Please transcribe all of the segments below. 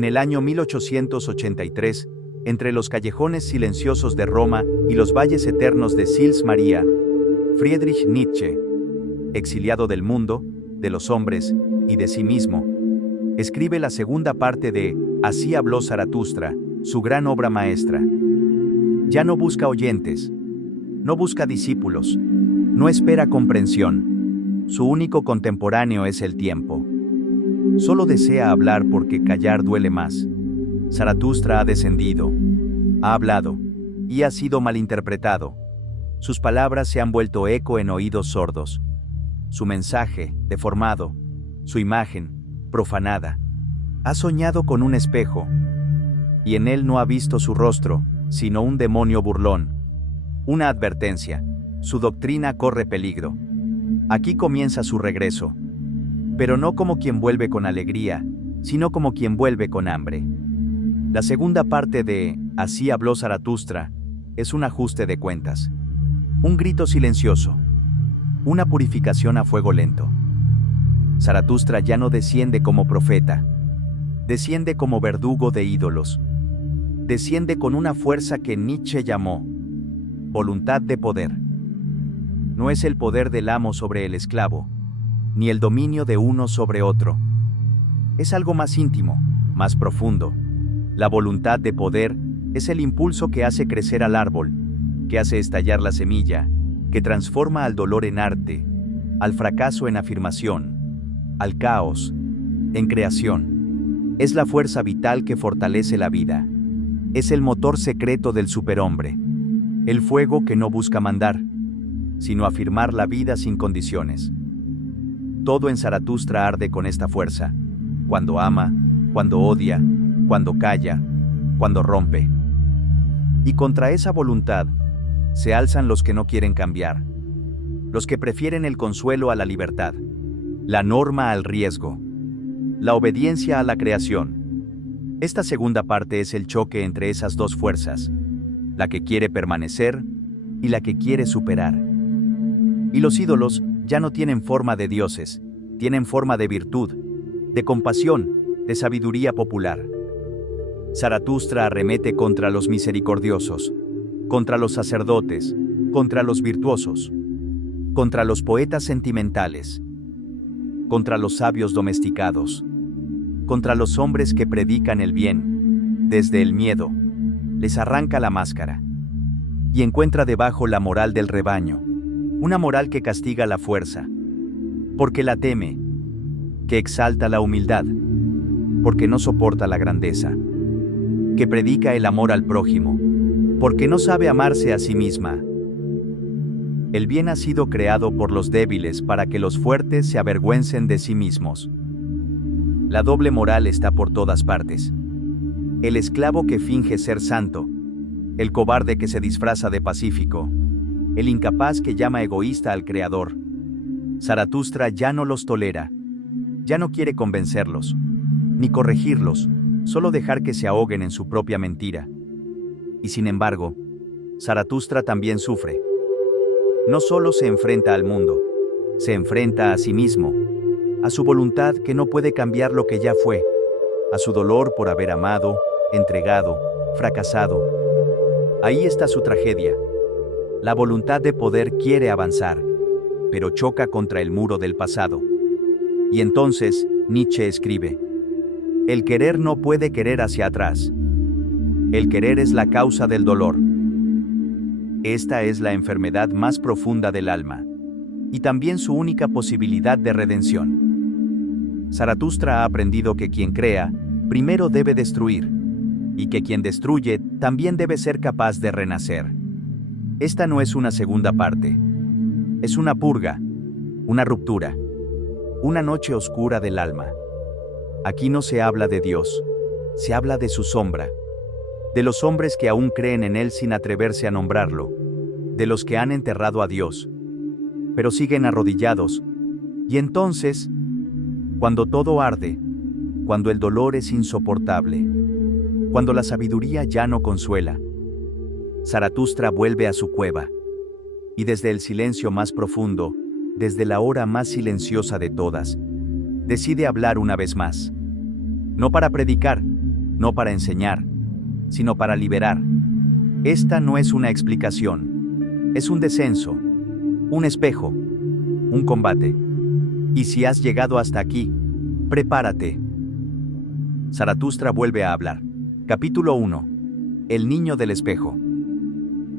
En el año 1883, entre los callejones silenciosos de Roma y los valles eternos de Sils Maria, Friedrich Nietzsche, exiliado del mundo, de los hombres y de sí mismo, escribe la segunda parte de Así habló Zaratustra, su gran obra maestra. Ya no busca oyentes, no busca discípulos, no espera comprensión. Su único contemporáneo es el tiempo. Solo desea hablar porque callar duele más. Zaratustra ha descendido, ha hablado, y ha sido malinterpretado. Sus palabras se han vuelto eco en oídos sordos. Su mensaje, deformado, su imagen, profanada. Ha soñado con un espejo, y en él no ha visto su rostro, sino un demonio burlón. Una advertencia, su doctrina corre peligro. Aquí comienza su regreso, pero no como quien vuelve con alegría, sino como quien vuelve con hambre. La segunda parte de Así habló Zaratustra es un ajuste de cuentas. Un grito silencioso. Una purificación a fuego lento. Zaratustra ya no desciende como profeta. Desciende como verdugo de ídolos. Desciende con una fuerza que Nietzsche llamó voluntad de poder. No es el poder del amo sobre el esclavo, ni el dominio de uno sobre otro. Es algo más íntimo, más profundo. La voluntad de poder es el impulso que hace crecer al árbol, que hace estallar la semilla, que transforma al dolor en arte, al fracaso en afirmación, al caos en creación. Es la fuerza vital que fortalece la vida. Es el motor secreto del superhombre. El fuego que no busca mandar, sino afirmar la vida sin condiciones. Todo en Zaratustra arde con esta fuerza, cuando ama, cuando odia, cuando calla, cuando rompe. Y contra esa voluntad se alzan los que no quieren cambiar, los que prefieren el consuelo a la libertad, la norma al riesgo, la obediencia a la creación. Esta segunda parte es el choque entre esas dos fuerzas, la que quiere permanecer y la que quiere superar. Y los ídolos ya no tienen forma de dioses, tienen forma de virtud, de compasión, de sabiduría popular. Zaratustra arremete contra los misericordiosos, contra los sacerdotes, contra los virtuosos, contra los poetas sentimentales, contra los sabios domesticados, contra los hombres que predican el bien, desde el miedo. Les arranca la máscara y encuentra debajo la moral del rebaño, una moral que castiga la fuerza, porque la teme, que exalta la humildad, porque no soporta la grandeza, que predica el amor al prójimo, porque no sabe amarse a sí misma. El bien ha sido creado por los débiles para que los fuertes se avergüencen de sí mismos. La doble moral está por todas partes. El esclavo que finge ser santo, el cobarde que se disfraza de pacífico, el incapaz que llama egoísta al Creador. Zaratustra ya no los tolera, ya no quiere convencerlos, ni corregirlos, solo dejar que se ahoguen en su propia mentira. Y sin embargo, Zaratustra también sufre. No solo se enfrenta al mundo, se enfrenta a sí mismo, a su voluntad que no puede cambiar lo que ya fue, a su dolor por haber amado, entregado, fracasado. Ahí está su tragedia. La voluntad de poder quiere avanzar, pero choca contra el muro del pasado. Y entonces, Nietzsche escribe: el querer no puede querer hacia atrás. El querer es la causa del dolor. Esta es la enfermedad más profunda del alma, y también su única posibilidad de redención. Zaratustra ha aprendido que quien crea, primero debe destruir, y que quien destruye también debe ser capaz de renacer. Esta no es una segunda parte. Es una purga, una ruptura, una noche oscura del alma. Aquí no se habla de Dios, se habla de su sombra, de los hombres que aún creen en Él sin atreverse a nombrarlo, de los que han enterrado a Dios, pero siguen arrodillados. Y entonces, cuando todo arde, cuando el dolor es insoportable, cuando la sabiduría ya no consuela, Zaratustra vuelve a su cueva, y desde el silencio más profundo, desde la hora más silenciosa de todas, decide hablar una vez más. No para predicar, no para enseñar, sino para liberar. Esta no es una explicación, es un descenso, un espejo, un combate. Y si has llegado hasta aquí, prepárate. Zaratustra vuelve a hablar. Capítulo 1. El niño del espejo.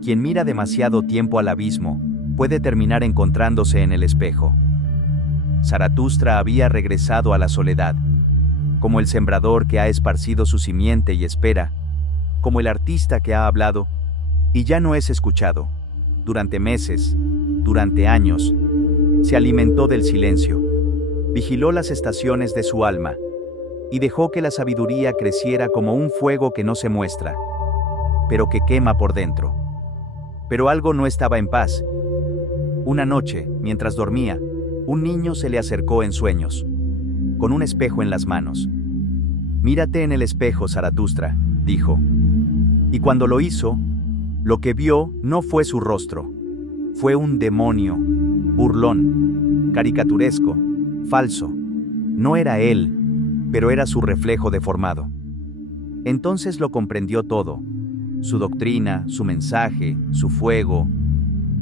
Quien mira demasiado tiempo al abismo, puede terminar encontrándose en el espejo. Zaratustra había regresado a la soledad, como el sembrador que ha esparcido su simiente y espera, como el artista que ha hablado y ya no es escuchado. Durante meses, durante años, se alimentó del silencio, vigiló las estaciones de su alma y dejó que la sabiduría creciera como un fuego que no se muestra, pero que quema por dentro. Pero algo no estaba en paz. Una noche, mientras dormía, un niño se le acercó en sueños, con un espejo en las manos. «Mírate en el espejo, Zaratustra», dijo. Y cuando lo hizo, lo que vio no fue su rostro. Fue un demonio, burlón, caricaturesco, falso. No era él, pero era su reflejo deformado. Entonces lo comprendió todo. Su doctrina, su mensaje, su fuego,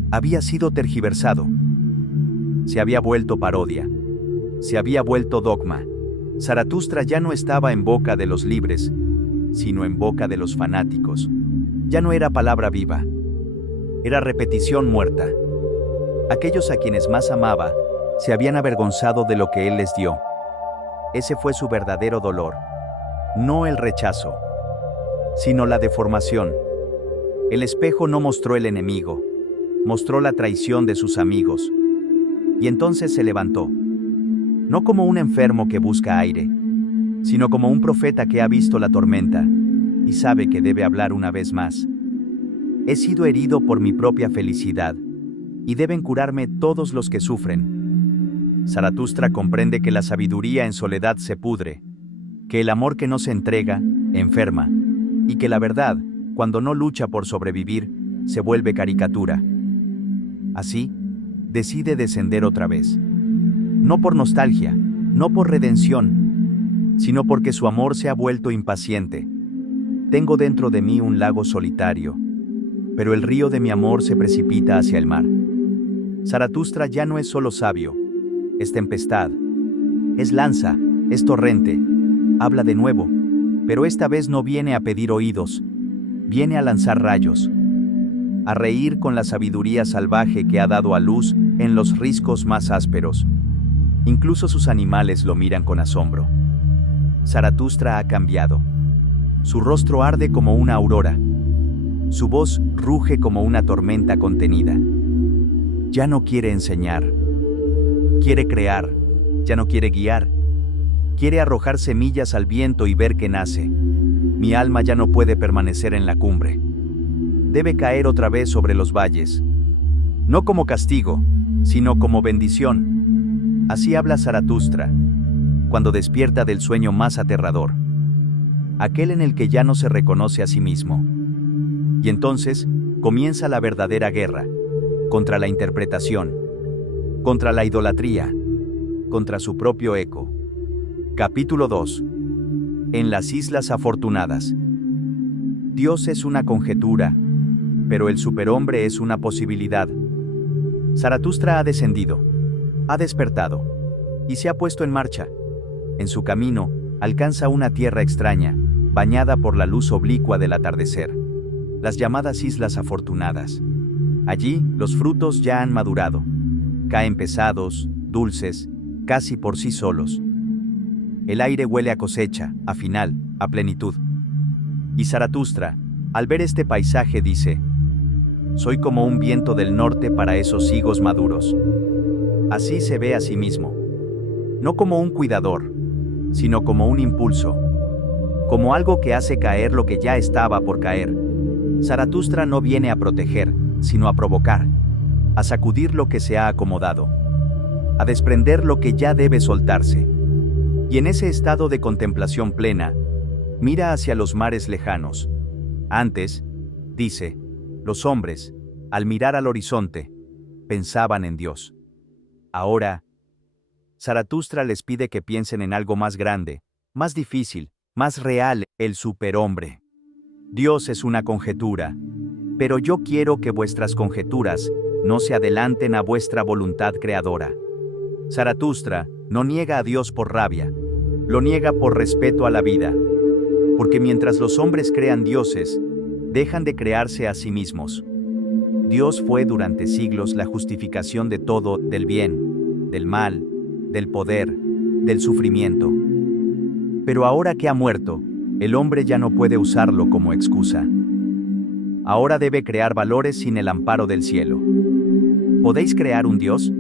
había sido tergiversado. Se había vuelto parodia. Se había vuelto dogma. Zaratustra ya no estaba en boca de los libres, sino en boca de los fanáticos. Ya no era palabra viva. Era repetición muerta. Aquellos a quienes más amaba se habían avergonzado de lo que él les dio. Ese fue su verdadero dolor. No el rechazo, sino la deformación. El espejo no mostró el enemigo, mostró la traición de sus amigos. Y entonces se levantó. No como un enfermo que busca aire, sino como un profeta que ha visto la tormenta y sabe que debe hablar una vez más. He sido herido por mi propia felicidad, y deben curarme todos los que sufren. Zaratustra comprende que la sabiduría en soledad se pudre, que el amor que no se entrega, enferma, y que la verdad, cuando no lucha por sobrevivir, se vuelve caricatura. Así, decide descender otra vez. No por nostalgia, no por redención, sino porque su amor se ha vuelto impaciente. Tengo dentro de mí un lago solitario, pero el río de mi amor se precipita hacia el mar. Zaratustra ya no es solo sabio, es tempestad, es lanza, es torrente. Habla de nuevo, pero esta vez no viene a pedir oídos, viene a lanzar rayos, a reír con la sabiduría salvaje que ha dado a luz en los riscos más ásperos. Incluso sus animales lo miran con asombro. Zaratustra ha cambiado. Su rostro arde como una aurora. Su voz ruge como una tormenta contenida. Ya no quiere enseñar. Quiere crear. Ya no quiere guiar. Quiere arrojar semillas al viento y ver qué nace. Mi alma ya no puede permanecer en la cumbre. Debe caer otra vez sobre los valles. No como castigo, sino como bendición. Así habla Zaratustra, cuando despierta del sueño más aterrador, aquel en el que ya no se reconoce a sí mismo. Y entonces comienza la verdadera guerra, contra la interpretación, contra la idolatría, contra su propio eco. Capítulo 2. En las Islas Afortunadas. Dios es una conjetura, pero el superhombre es una posibilidad. Zaratustra ha descendido, ha despertado, y se ha puesto en marcha. En su camino, alcanza una tierra extraña, bañada por la luz oblicua del atardecer. Las llamadas Islas Afortunadas. Allí, los frutos ya han madurado. Caen pesados, dulces, casi por sí solos. El aire huele a cosecha, a final, a plenitud. Y Zaratustra, al ver este paisaje, dice: «Soy como un viento del norte para esos higos maduros». Así se ve a sí mismo. No como un cuidador, sino como un impulso. Como algo que hace caer lo que ya estaba por caer. Zaratustra no viene a proteger, sino a provocar. A sacudir lo que se ha acomodado. A desprender lo que ya debe soltarse. Y en ese estado de contemplación plena, mira hacia los mares lejanos. Antes, dice, los hombres, al mirar al horizonte, pensaban en Dios. Ahora, Zaratustra les pide que piensen en algo más grande, más difícil, Más real, el superhombre. Dios es una conjetura, pero yo quiero que vuestras conjeturas no se adelanten a vuestra voluntad creadora. Zaratustra no niega a Dios por rabia, lo niega por respeto a la vida, porque mientras los hombres crean dioses, dejan de crearse a sí mismos. Dios fue durante siglos la justificación de todo, del bien, del mal, del poder, del sufrimiento. Pero ahora que ha muerto, el hombre ya no puede usarlo como excusa. Ahora debe crear valores sin el amparo del cielo. ¿Podéis crear un Dios?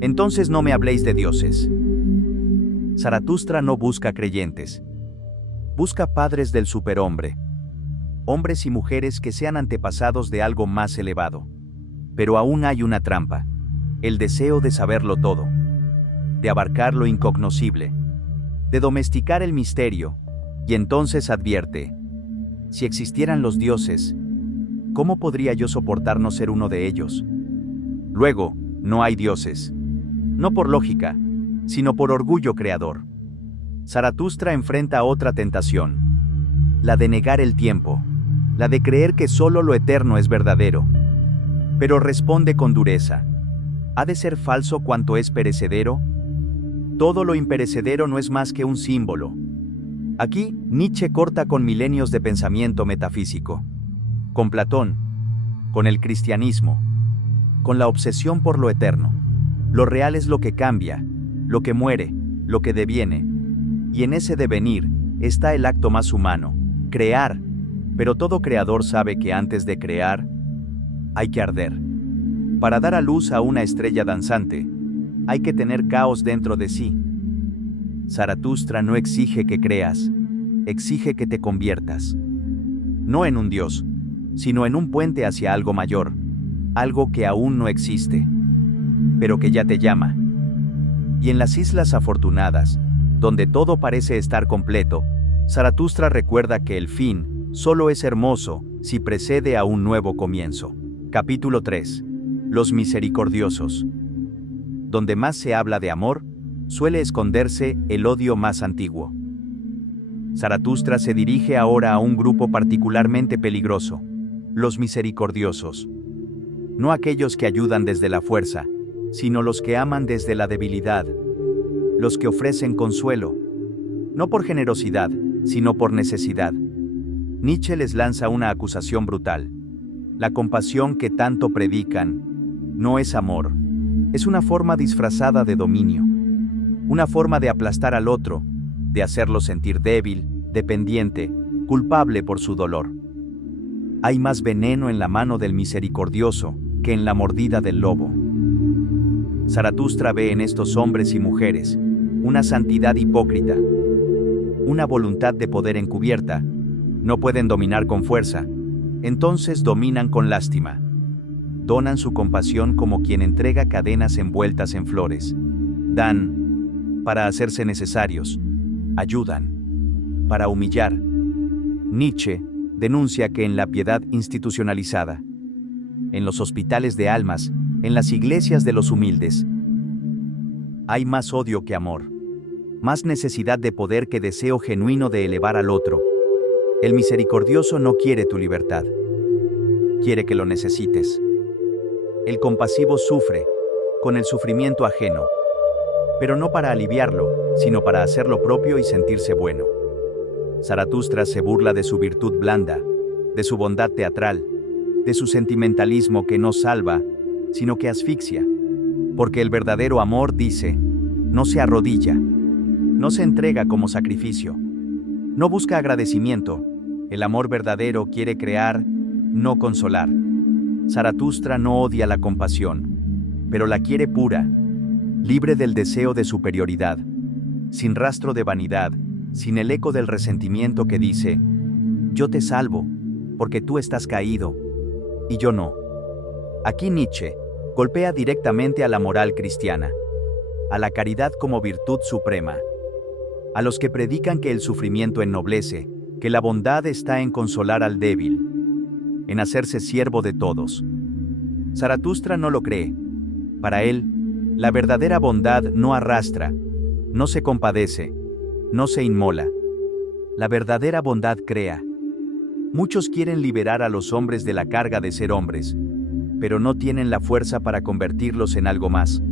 Entonces no me habléis de dioses. Zaratustra no busca creyentes. Busca padres del superhombre. Hombres y mujeres que sean antepasados de algo más elevado. Pero aún hay una trampa. El deseo de saberlo todo. De abarcar lo incognoscible. De domesticar el misterio. Y entonces advierte: si existieran los dioses, ¿cómo podría yo soportar no ser uno de ellos? Luego, no hay dioses. No por lógica, sino por orgullo creador. Zaratustra enfrenta otra tentación. La de negar el tiempo. La de creer que solo lo eterno es verdadero. Pero responde con dureza: ¿ha de ser falso cuanto es perecedero? Todo lo imperecedero no es más que un símbolo. Aquí, Nietzsche corta con milenios de pensamiento metafísico. Con Platón, con el cristianismo, con la obsesión por lo eterno. Lo real es lo que cambia, lo que muere, lo que deviene. Y en ese devenir está el acto más humano, crear. Pero todo creador sabe que antes de crear, hay que arder. Para dar a luz a una estrella danzante, hay que tener caos dentro de sí. Zaratustra no exige que creas, exige que te conviertas. No en un dios, sino en un puente hacia algo mayor, algo que aún no existe, pero que ya te llama. Y en las Islas Afortunadas, donde todo parece estar completo, Zaratustra recuerda que el fin solo es hermoso si precede a un nuevo comienzo. Capítulo 3. Los misericordiosos. Donde más se habla de amor, suele esconderse el odio más antiguo. Zaratustra se dirige ahora a un grupo particularmente peligroso: los misericordiosos. No aquellos que ayudan desde la fuerza, sino los que aman desde la debilidad. Los que ofrecen consuelo, no por generosidad, sino por necesidad. Nietzsche les lanza una acusación brutal. La compasión que tanto predican no es amor, es una forma disfrazada de dominio. Una forma de aplastar al otro, de hacerlo sentir débil, dependiente, culpable por su dolor. Hay más veneno en la mano del misericordioso que en la mordida del lobo. Zaratustra ve en estos hombres y mujeres una santidad hipócrita, una voluntad de poder encubierta. No pueden dominar con fuerza, entonces dominan con lástima. Donan su compasión como quien entrega cadenas envueltas en flores. Dan para hacerse necesarios, ayudan para humillar. Nietzsche denuncia que en la piedad institucionalizada, en los hospitales de almas, en las iglesias de los humildes, hay más odio que amor, más necesidad de poder que deseo genuino de elevar al otro. El misericordioso no quiere tu libertad, quiere que lo necesites. El compasivo sufre con el sufrimiento ajeno, pero no para aliviarlo, sino para hacer lo propio y sentirse bueno. Zaratustra se burla de su virtud blanda, de su bondad teatral, de su sentimentalismo que no salva, sino que asfixia. Porque el verdadero amor, dice, no se arrodilla, no se entrega como sacrificio, no busca agradecimiento. El amor verdadero quiere crear, no consolar. Zaratustra no odia la compasión, pero la quiere pura, libre del deseo de superioridad, sin rastro de vanidad, sin el eco del resentimiento que dice: yo te salvo, porque tú estás caído, y yo no. Aquí Nietzsche golpea directamente a la moral cristiana, a la caridad como virtud suprema, a los que predican que el sufrimiento ennoblece, que la bondad está en consolar al débil, en hacerse siervo de todos. Zaratustra no lo cree. Para él, la verdadera bondad no arrastra, no se compadece, no se inmola. La verdadera bondad crea. Muchos quieren liberar a los hombres de la carga de ser hombres, pero no tienen la fuerza para convertirlos en algo más.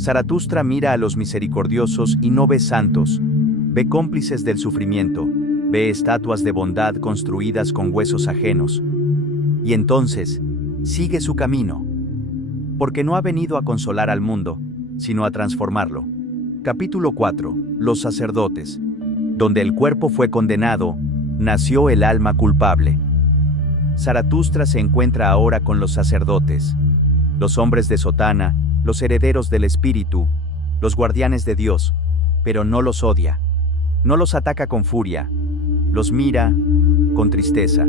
Zaratustra mira a los misericordiosos y no ve santos, ve cómplices del sufrimiento, ve estatuas de bondad construidas con huesos ajenos. Y entonces, sigue su camino. Porque no ha venido a consolar al mundo, sino a transformarlo. Capítulo 4. Los sacerdotes. Donde el cuerpo fue condenado, nació el alma culpable. Zaratustra se encuentra ahora con los sacerdotes, los hombres de sotana, los herederos del espíritu, los guardianes de Dios, pero no los odia, no los ataca con furia, los mira con tristeza,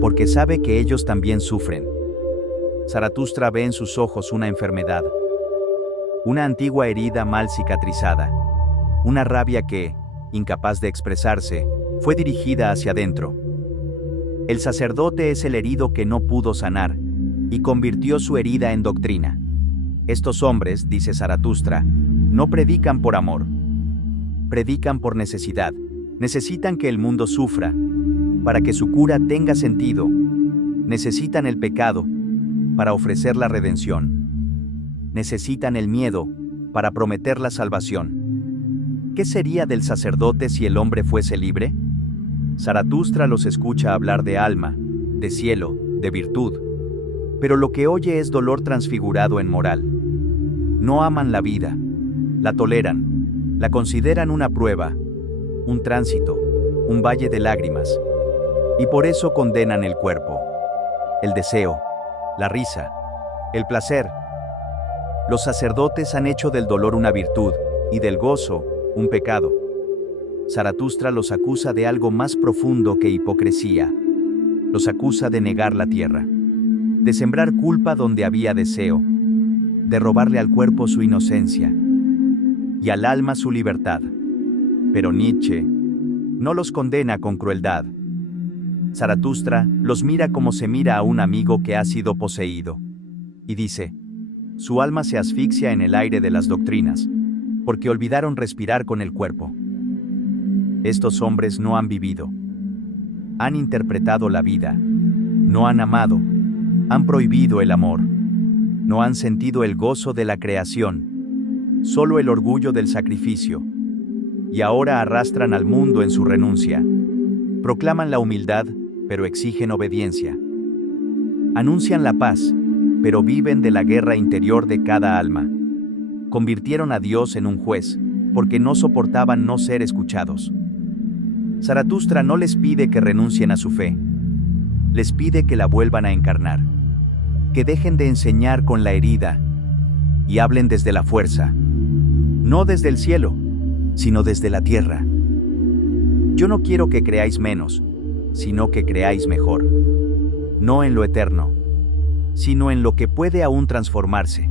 porque sabe que ellos también sufren. Zaratustra ve en sus ojos una enfermedad, una antigua herida mal cicatrizada, una rabia que, incapaz de expresarse, fue dirigida hacia adentro. El sacerdote es el herido que no pudo sanar, y convirtió su herida en doctrina. Estos hombres, dice Zaratustra, no predican por amor. Predican por necesidad. Necesitan que el mundo sufra, para que su cura tenga sentido. Necesitan el pecado, para ofrecer la redención. Necesitan el miedo, para prometer la salvación. ¿Qué sería del sacerdote si el hombre fuese libre? Zaratustra los escucha hablar de alma, de cielo, de virtud. Pero lo que oye es dolor transfigurado en moral. No aman la vida, la toleran, la consideran una prueba, un tránsito, un valle de lágrimas. Y por eso condenan el cuerpo, el deseo, la risa, el placer. Los sacerdotes han hecho del dolor una virtud, y del gozo, un pecado. Zaratustra los acusa de algo más profundo que hipocresía. Los acusa de negar la tierra, de sembrar culpa donde había deseo, de robarle al cuerpo su inocencia y al alma su libertad. Pero Nietzsche no los condena con crueldad. Zaratustra los mira como se mira a un amigo que ha sido poseído, y dice, su alma se asfixia en el aire de las doctrinas, porque olvidaron respirar con el cuerpo. Estos hombres no han vivido. Han interpretado la vida. No han amado. Han prohibido el amor. No han sentido el gozo de la creación, solo el orgullo del sacrificio. Y ahora arrastran al mundo en su renuncia. Proclaman la humildad, pero exigen obediencia. Anuncian la paz, pero viven de la guerra interior de cada alma. Convirtieron a Dios en un juez, porque no soportaban no ser escuchados. Zaratustra no les pide que renuncien a su fe. Les pide que la vuelvan a encarnar. Que dejen de enseñar con la herida y hablen desde la fuerza. No desde el cielo, sino desde la tierra. Yo no quiero que creáis menos, sino que creáis mejor. No en lo eterno, sino en lo que puede aún transformarse.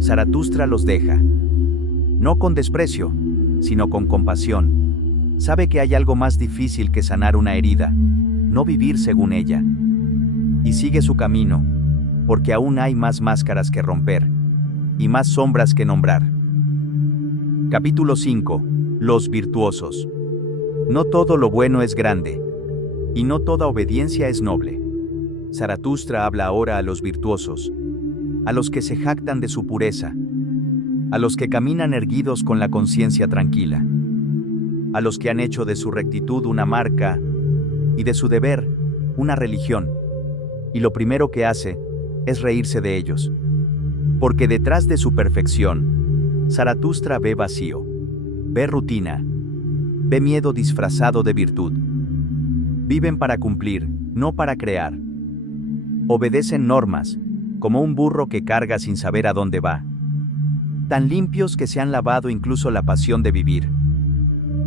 Zaratustra los deja, no con desprecio, sino con compasión. Sabe que hay algo más difícil que sanar una herida, no vivir según ella. Y sigue su camino, porque aún hay más máscaras que romper, y más sombras que nombrar. Capítulo 5. Los virtuosos. No todo lo bueno es grande, y no toda obediencia es noble. Zaratustra habla ahora a los virtuosos, a los que se jactan de su pureza, a los que caminan erguidos con la conciencia tranquila, a los que han hecho de su rectitud una marca y de su deber una religión, y lo primero que hace es reírse de ellos, porque detrás de su perfección, Zaratustra ve vacío, ve rutina, ve miedo disfrazado de virtud. Viven para cumplir, no para crear. Obedecen normas, como un burro que carga sin saber a dónde va. Tan limpios que se han lavado incluso la pasión de vivir.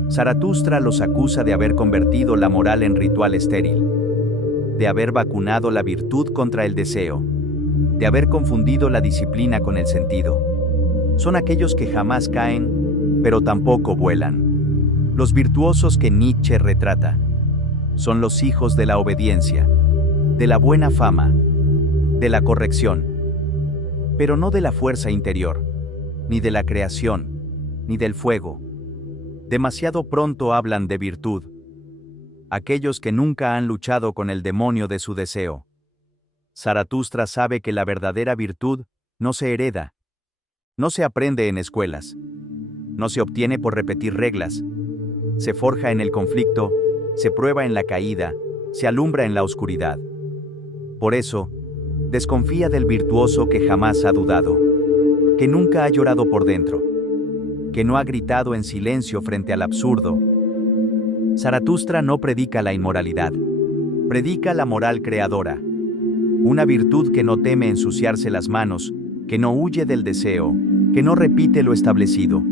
Zaratustra los acusa de haber convertido la moral en ritual estéril, de haber vacunado la virtud contra el deseo, de haber confundido la disciplina con el sentido. Son aquellos que jamás caen, pero tampoco vuelan. Los virtuosos que Nietzsche retrata son los hijos de la obediencia, de la buena fama, de la corrección, pero no de la fuerza interior, ni de la creación, ni del fuego, Demasiado pronto hablan de virtud. Aquellos que nunca han luchado con el demonio de su deseo. Zaratustra sabe que la verdadera virtud no se hereda. No se aprende en escuelas. No se obtiene por repetir reglas. Se forja en el conflicto, se prueba en la caída, se alumbra en la oscuridad. Por eso, desconfía del virtuoso que jamás ha dudado, que nunca ha llorado por dentro, que no ha gritado en silencio frente al absurdo. Zaratustra no predica la inmoralidad, predica la moral creadora, una virtud que no teme ensuciarse las manos, que no huye del deseo, que no repite lo establecido.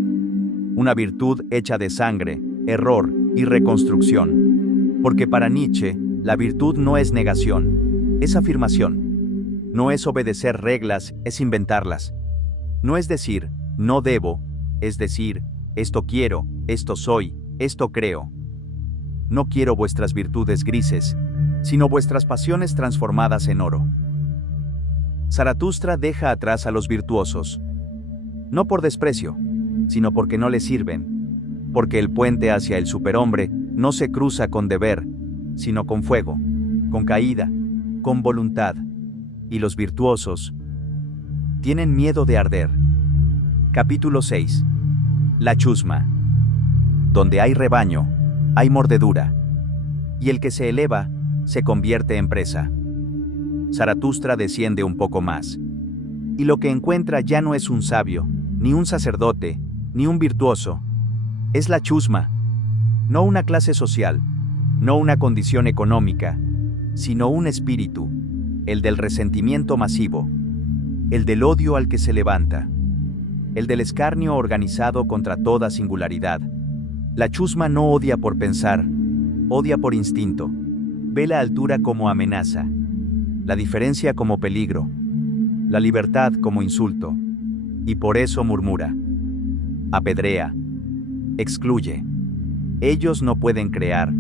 Una virtud hecha de sangre, error y reconstrucción. Porque para Nietzsche, la virtud no es negación, es afirmación. No es obedecer reglas, es inventarlas. No es decir, no debo, es decir, esto quiero, esto soy, esto creo. No quiero vuestras virtudes grises, sino vuestras pasiones transformadas en oro. Zaratustra deja atrás a los virtuosos. No por desprecio, sino porque no le sirven. Porque el puente hacia el superhombre no se cruza con deber, sino con fuego, con caída, con voluntad. Y los virtuosos tienen miedo de arder. Capítulo 6. La chusma. Donde hay rebaño, hay mordedura. Y el que se eleva, se convierte en presa. Zaratustra desciende un poco más. Y lo que encuentra ya no es un sabio, ni un sacerdote, ni un virtuoso. Es la chusma. No una clase social, no una condición económica, sino un espíritu, el del resentimiento masivo, el del odio al que se levanta, el del escarnio organizado contra toda singularidad. La chusma no odia por pensar, odia por instinto, ve la altura como amenaza, la diferencia como peligro, la libertad como insulto, y por eso murmura, apedrea, excluye. Ellos no pueden crear,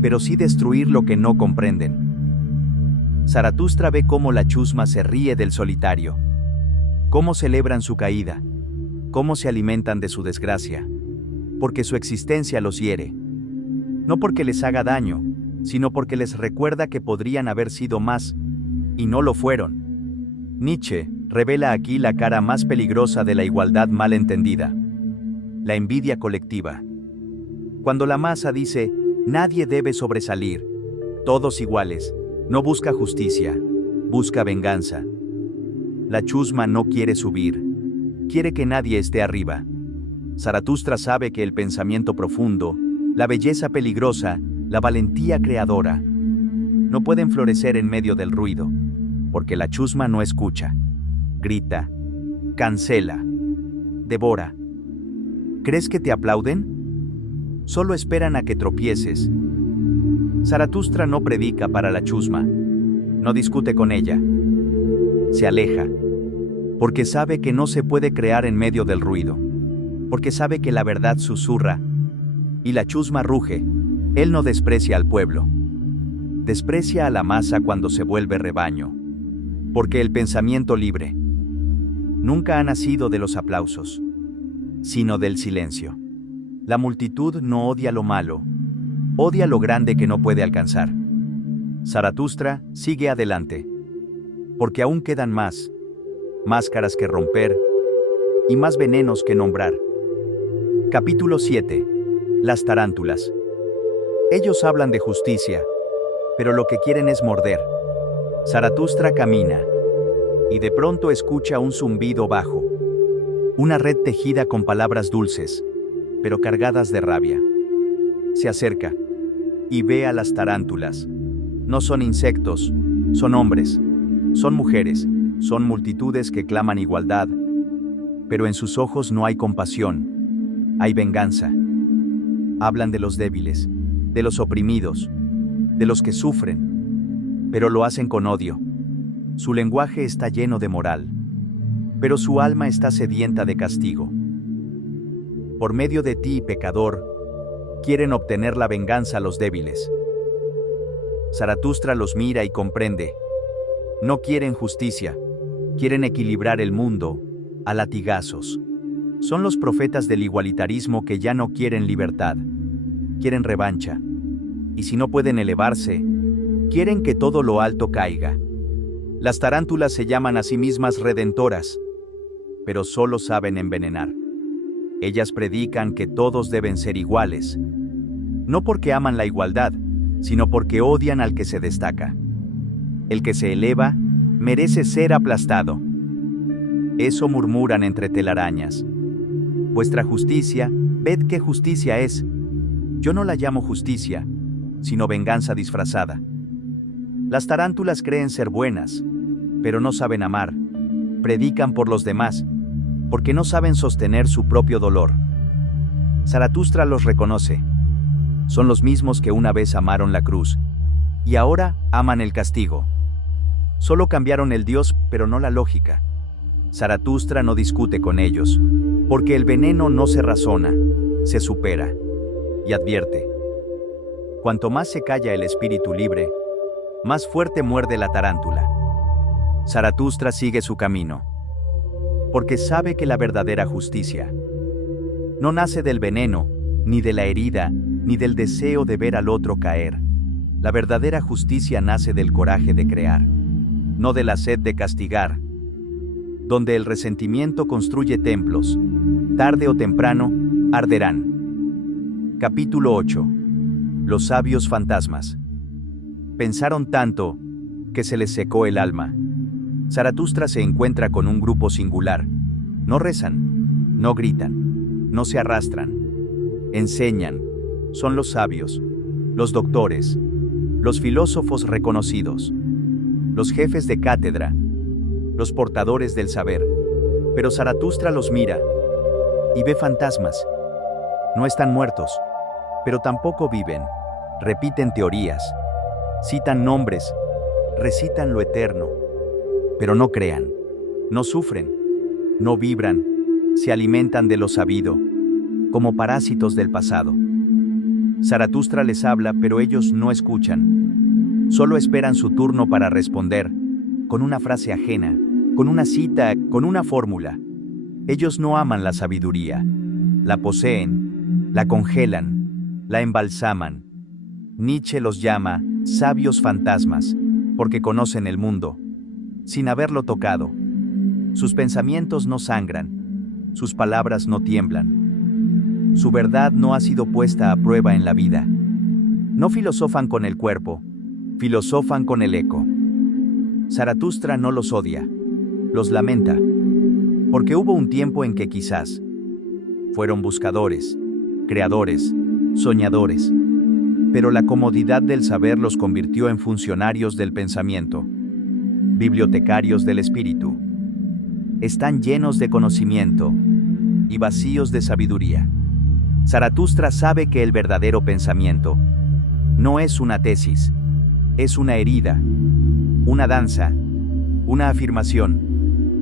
pero sí destruir lo que no comprenden. Zaratustra ve cómo la chusma se ríe del solitario, cómo celebran su caída, cómo se alimentan de su desgracia, porque su existencia los hiere. No porque les haga daño, sino porque les recuerda que podrían haber sido más, y no lo fueron. Nietzsche revela aquí la cara más peligrosa de la igualdad mal entendida, la envidia colectiva. Cuando la masa dice, nadie debe sobresalir, todos iguales, no busca justicia, busca venganza. La chusma no quiere subir, quiere que nadie esté arriba. Zaratustra sabe que el pensamiento profundo, la belleza peligrosa, la valentía creadora, no pueden florecer en medio del ruido, porque la chusma no escucha, grita, cancela, devora. ¿Crees que te aplauden? Solo esperan a que tropieces. Zaratustra no predica para la chusma, no discute con ella, se aleja, porque sabe que no se puede crear en medio del ruido, porque sabe que la verdad susurra, y la chusma ruge. Él no desprecia al pueblo, desprecia a la masa cuando se vuelve rebaño, porque el pensamiento libre nunca ha nacido de los aplausos, sino del silencio. La multitud no odia lo malo, odia lo grande que no puede alcanzar. Zaratustra sigue adelante, porque aún quedan más, máscaras que romper y más venenos que nombrar. Capítulo 7. Las tarántulas. Ellos hablan de justicia, pero lo que quieren es morder. Zaratustra camina, y de pronto escucha un zumbido bajo. Una red tejida con palabras dulces, pero cargadas de rabia. Se acerca, y ve a las tarántulas. No son insectos, son hombres, son mujeres, son multitudes que claman igualdad, pero en sus ojos no hay compasión, hay venganza. Hablan de los débiles, de los oprimidos, de los que sufren, pero lo hacen con odio. Su lenguaje está lleno de moral, pero su alma está sedienta de castigo. Por medio de ti, pecador, quieren obtener la venganza a los débiles. Zaratustra los mira y comprende. No quieren justicia, quieren equilibrar el mundo, a latigazos. Son los profetas del igualitarismo que ya no quieren libertad, quieren revancha. Y si no pueden elevarse, quieren que todo lo alto caiga. Las tarántulas se llaman a sí mismas redentoras, pero solo saben envenenar. Ellas predican que todos deben ser iguales, no porque aman la igualdad, sino porque odian al que se destaca. El que se eleva merece ser aplastado. Eso murmuran entre telarañas. Vuestra justicia, ved qué justicia es. Yo no la llamo justicia, sino venganza disfrazada. Las tarántulas creen ser buenas, pero no saben amar. Predican por los demás, porque no saben sostener su propio dolor. Zaratustra los reconoce. Son los mismos que una vez amaron la cruz, y ahora aman el castigo. Solo cambiaron el Dios, pero no la lógica. Zaratustra no discute con ellos, porque el veneno no se razona, se supera, y advierte. Cuanto más se calla el espíritu libre, más fuerte muerde la tarántula. Zaratustra sigue su camino, porque sabe que la verdadera justicia no nace del veneno, ni de la herida, ni del deseo de ver al otro caer. La verdadera justicia nace del coraje de crear, no de la sed de castigar. Donde el resentimiento construye templos, tarde o temprano, arderán. Capítulo 8. Los sabios fantasmas. Pensaron tanto, que se les secó el alma. Zaratustra se encuentra con un grupo singular. No rezan, no gritan, no se arrastran. Enseñan, son los sabios, los doctores, los filósofos reconocidos, los jefes de cátedra, los portadores del saber. Pero Zaratustra los mira y ve fantasmas. No están muertos, pero tampoco viven. Repiten teorías, citan nombres, recitan lo eterno, pero no crean, no sufren, no vibran, se alimentan de lo sabido, como parásitos del pasado. Zaratustra les habla, pero ellos no escuchan. Solo esperan su turno para responder, con una frase ajena, con una cita, con una fórmula. Ellos no aman la sabiduría. La poseen, la congelan, la embalsaman. Nietzsche los llama sabios fantasmas, porque conocen el mundo, sin haberlo tocado. Sus pensamientos no sangran, sus palabras no tiemblan. Su verdad no ha sido puesta a prueba en la vida. No filosofan con el cuerpo, filosofan con el eco. Zaratustra no los odia, los lamenta, porque hubo un tiempo en que quizás fueron buscadores, creadores, soñadores, pero la comodidad del saber los convirtió en funcionarios del pensamiento, bibliotecarios del espíritu. Están llenos de conocimiento y vacíos de sabiduría. Zaratustra sabe que el verdadero pensamiento no es una tesis, es una herida, una danza, una afirmación,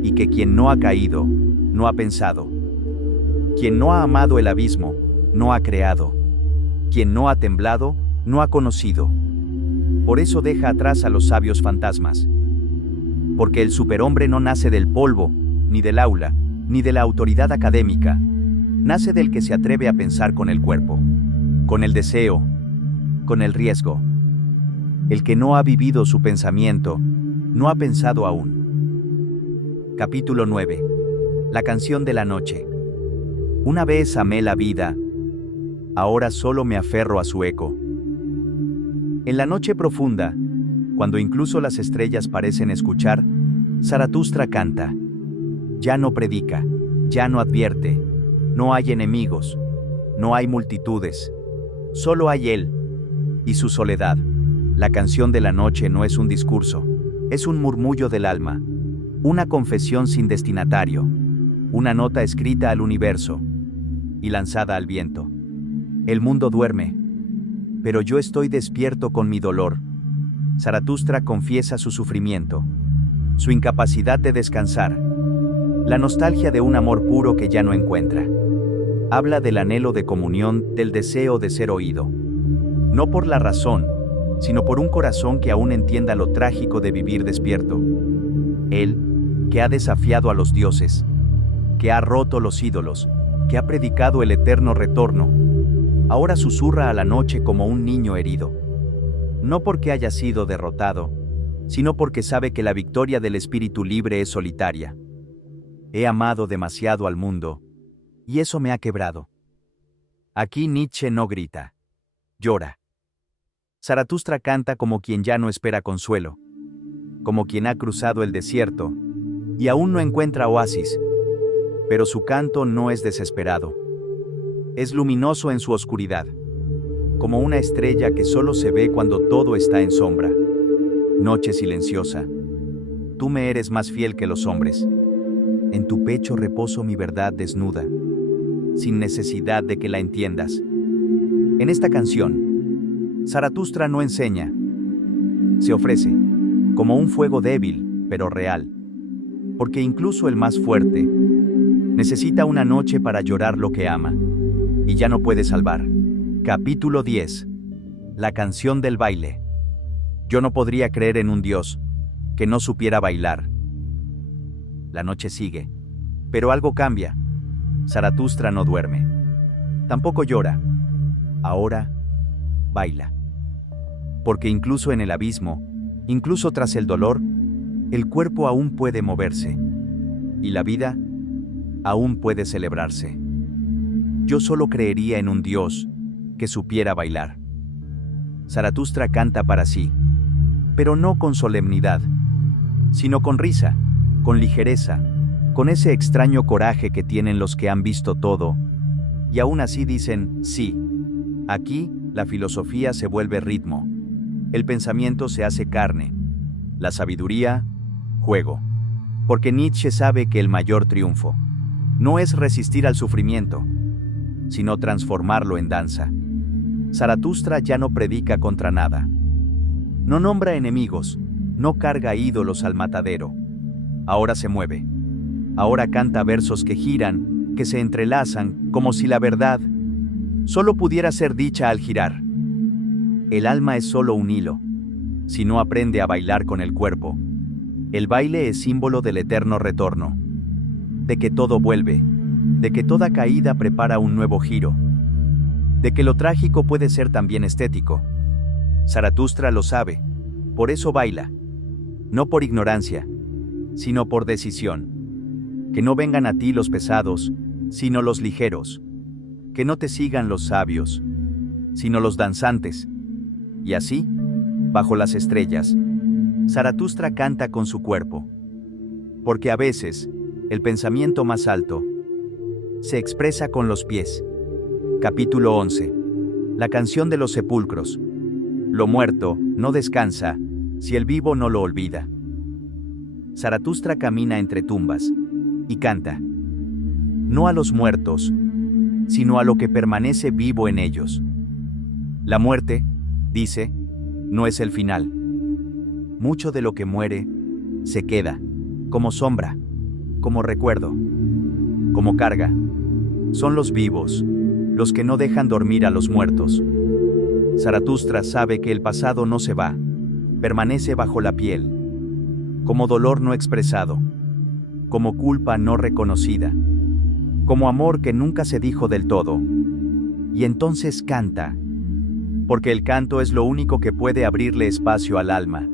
y que quien no ha caído, no ha pensado. Quien no ha amado el abismo, no ha creado. Quien no ha temblado, no ha conocido. Por eso deja atrás a los sabios fantasmas. Porque el superhombre no nace del polvo, ni del aula, ni de la autoridad académica. Nace del que se atreve a pensar con el cuerpo, con el deseo, con el riesgo. El que no ha vivido su pensamiento, no ha pensado aún. Capítulo 9. La canción de la noche. Una vez amé la vida, ahora solo me aferro a su eco. En la noche profunda, cuando incluso las estrellas parecen escuchar, Zaratustra canta. Ya no predica, ya no advierte, no hay enemigos, no hay multitudes, solo hay él y su soledad. La canción de la noche no es un discurso, es un murmullo del alma, una confesión sin destinatario, una nota escrita al universo y lanzada al viento. El mundo duerme, pero yo estoy despierto con mi dolor. Zaratustra confiesa su sufrimiento, su incapacidad de descansar, la nostalgia de un amor puro que ya no encuentra. Habla del anhelo de comunión, del deseo de ser oído. No por la razón, sino por un corazón que aún entienda lo trágico de vivir despierto. Él, que ha desafiado a los dioses, que ha roto los ídolos, que ha predicado el eterno retorno, ahora susurra a la noche como un niño herido. No porque haya sido derrotado, sino porque sabe que la victoria del espíritu libre es solitaria. He amado demasiado al mundo, y eso me ha quebrado. Aquí Nietzsche no grita, llora. Zaratustra canta como quien ya no espera consuelo, como quien ha cruzado el desierto, y aún no encuentra oasis, pero su canto no es desesperado. Es luminoso en su oscuridad, como una estrella que solo se ve cuando todo está en sombra. Noche silenciosa, tú me eres más fiel que los hombres. En tu pecho reposo mi verdad desnuda, sin necesidad de que la entiendas. En esta canción, Zaratustra no enseña, se ofrece, como un fuego débil, pero real. Porque incluso el más fuerte necesita una noche para llorar lo que ama, y ya no puede salvar. Capítulo 10. La canción del baile. Yo no podría creer en un Dios que no supiera bailar. La noche sigue, pero algo cambia. Zaratustra no duerme. Tampoco llora. Ahora, baila. Porque incluso en el abismo, incluso tras el dolor, el cuerpo aún puede moverse. Y la vida aún puede celebrarse. Yo solo creería en un Dios que supiera bailar. Zaratustra canta para sí, pero no con solemnidad, sino con risa, con ligereza, con ese extraño coraje que tienen los que han visto todo, y aún así dicen, sí. Aquí, la filosofía se vuelve ritmo, el pensamiento se hace carne, la sabiduría, juego. Porque Nietzsche sabe que el mayor triunfo no es resistir al sufrimiento, sino transformarlo en danza. Zaratustra ya no predica contra nada. No nombra enemigos, no carga ídolos al matadero. Ahora se mueve. Ahora canta versos que giran, que se entrelazan, como si la verdad solo pudiera ser dicha al girar. El alma es solo un hilo. Si no aprende a bailar con el cuerpo, el baile es símbolo del eterno retorno. De que todo vuelve, de que toda caída prepara un nuevo giro, de que lo trágico puede ser también estético. Zaratustra lo sabe, por eso baila, no por ignorancia, sino por decisión. Que no vengan a ti los pesados, sino los ligeros. Que no te sigan los sabios, sino los danzantes. Y así, bajo las estrellas, Zaratustra canta con su cuerpo. Porque a veces, el pensamiento más alto se expresa con los pies. Capítulo 11. La canción de los sepulcros. Lo muerto no descansa si el vivo no lo olvida. Zaratustra camina entre tumbas y canta, no a los muertos, sino a lo que permanece vivo en ellos. La muerte, dice, no es el final. Mucho de lo que muere se queda, como sombra, como recuerdo, como carga. Son los vivos, los que no dejan dormir a los muertos. Zaratustra sabe que el pasado no se va, permanece bajo la piel, como dolor no expresado, como culpa no reconocida, como amor que nunca se dijo del todo. Y entonces canta, porque el canto es lo único que puede abrirle espacio al alma.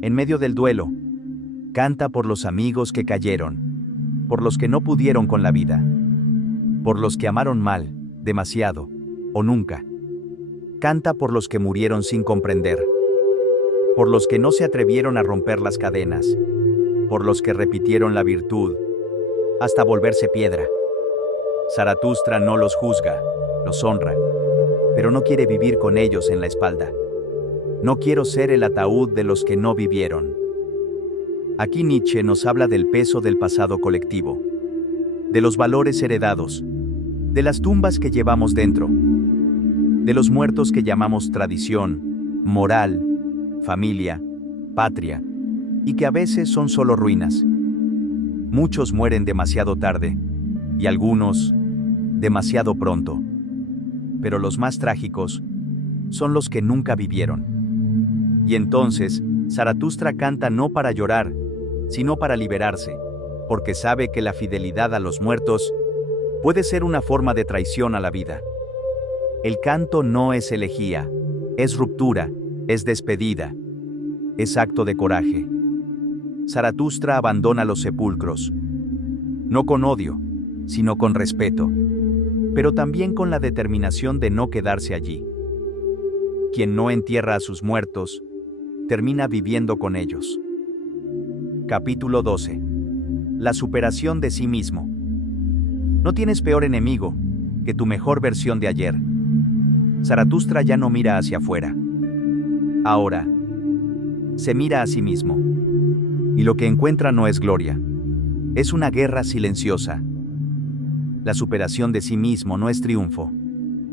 En medio del duelo, canta por los amigos que cayeron, por los que no pudieron con la vida, por los que amaron mal, demasiado, o nunca. Canta por los que murieron sin comprender, por los que no se atrevieron a romper las cadenas, por los que repitieron la virtud, hasta volverse piedra. Zaratustra no los juzga, los honra, pero no quiere vivir con ellos en la espalda. No quiero ser el ataúd de los que no vivieron. Aquí Nietzsche nos habla del peso del pasado colectivo, de los valores heredados, de las tumbas que llevamos dentro, de los muertos que llamamos tradición, moral, familia, patria, y que a veces son solo ruinas. Muchos mueren demasiado tarde, y algunos demasiado pronto. Pero los más trágicos son los que nunca vivieron. Y entonces, Zaratustra canta no para llorar, sino para liberarse, porque sabe que la fidelidad a los muertos puede ser una forma de traición a la vida. El canto no es elegía, es ruptura, es despedida, es acto de coraje. Zaratustra abandona los sepulcros, no con odio, sino con respeto, pero también con la determinación de no quedarse allí. Quien no entierra a sus muertos, termina viviendo con ellos. Capítulo 12. La superación de sí mismo. No tienes peor enemigo que tu mejor versión de ayer. Zaratustra ya no mira hacia afuera. Ahora, se mira a sí mismo. Y lo que encuentra no es gloria. Es una guerra silenciosa. La superación de sí mismo no es triunfo.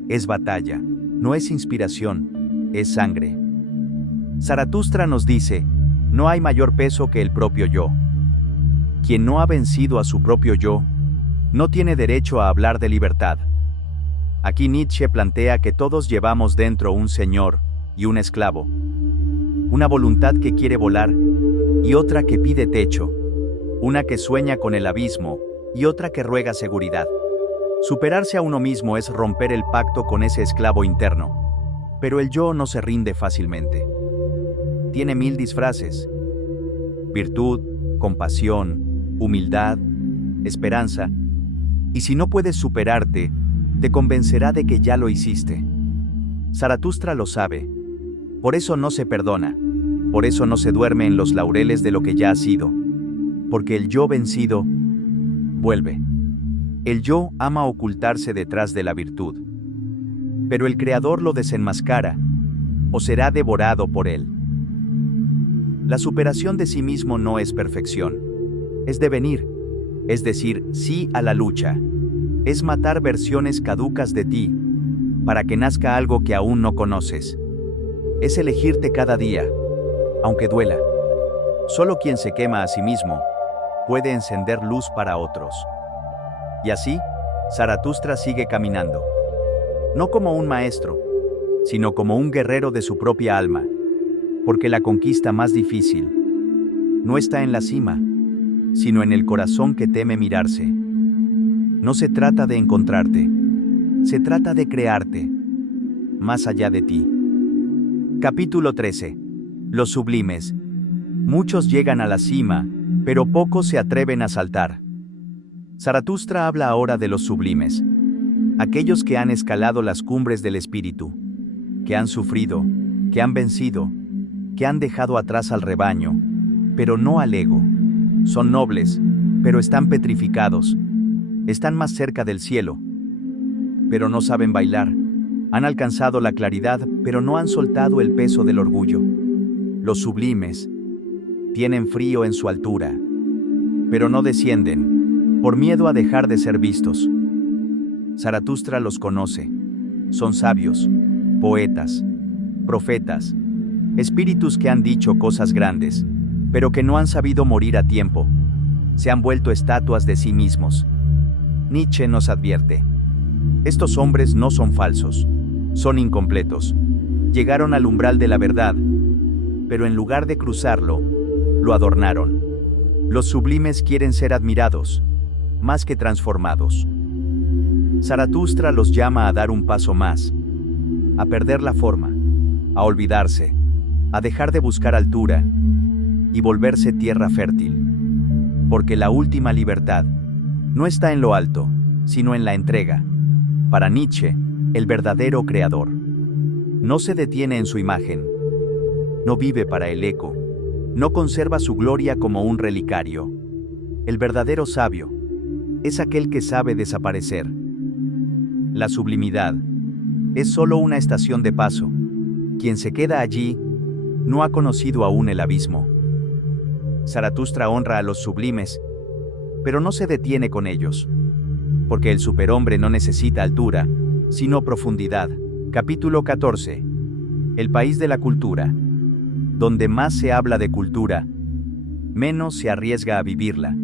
Es batalla. No es inspiración. Es sangre. Zaratustra nos dice, no hay mayor peso que el propio yo. Quien no ha vencido a su propio yo, no tiene derecho a hablar de libertad. Aquí Nietzsche plantea que todos llevamos dentro un señor y un esclavo. Una voluntad que quiere volar y otra que pide techo. Una que sueña con el abismo y otra que ruega seguridad. Superarse a uno mismo es romper el pacto con ese esclavo interno. Pero el yo no se rinde fácilmente. Tiene 1000 disfraces. Virtud, compasión, humildad, esperanza. Y si no puedes superarte, te convencerá de que ya lo hiciste. Zaratustra lo sabe. Por eso no se perdona. Por eso no se duerme en los laureles de lo que ya ha sido. Porque el yo vencido vuelve. El yo ama ocultarse detrás de la virtud. Pero el Creador lo desenmascara, o será devorado por él. La superación de sí mismo no es perfección. Es devenir. Es decir, sí a la lucha. Es matar versiones caducas de ti, para que nazca algo que aún no conoces. Es elegirte cada día, aunque duela. Solo quien se quema a sí mismo puede encender luz para otros. Y así, Zaratustra sigue caminando. No como un maestro, sino como un guerrero de su propia alma. Porque la conquista más difícil no está en la cima, sino en el corazón que teme mirarse. No se trata de encontrarte, se trata de crearte, más allá de ti. Capítulo 13. Los sublimes. Muchos llegan a la cima, pero pocos se atreven a saltar. Zaratustra habla ahora de los sublimes, aquellos que han escalado las cumbres del espíritu, que han sufrido, que han vencido, que han dejado atrás al rebaño, pero no al ego. Son nobles, pero están petrificados. Están más cerca del cielo, pero no saben bailar. Han alcanzado la claridad, pero no han soltado el peso del orgullo. Los sublimes tienen frío en su altura, pero no descienden, por miedo a dejar de ser vistos. Zaratustra los conoce. Son sabios, poetas, profetas, espíritus que han dicho cosas grandes, pero que no han sabido morir a tiempo. Se han vuelto estatuas de sí mismos. Nietzsche nos advierte. Estos hombres no son falsos, son incompletos. Llegaron al umbral de la verdad, pero en lugar de cruzarlo, lo adornaron. Los sublimes quieren ser admirados, más que transformados. Zaratustra los llama a dar un paso más, a perder la forma, a olvidarse, a dejar de buscar altura y volverse tierra fértil. Porque la última libertad no está en lo alto, sino en la entrega. Para Nietzsche, el verdadero creador no se detiene en su imagen, no vive para el eco, no conserva su gloria como un relicario. El verdadero sabio es aquel que sabe desaparecer. La sublimidad es solo una estación de paso. Quien se queda allí no ha conocido aún el abismo. Zaratustra honra a los sublimes, pero no se detiene con ellos, porque el superhombre no necesita altura, sino profundidad. Capítulo 14. El país de la cultura. Donde más se habla de cultura, menos se arriesga a vivirla.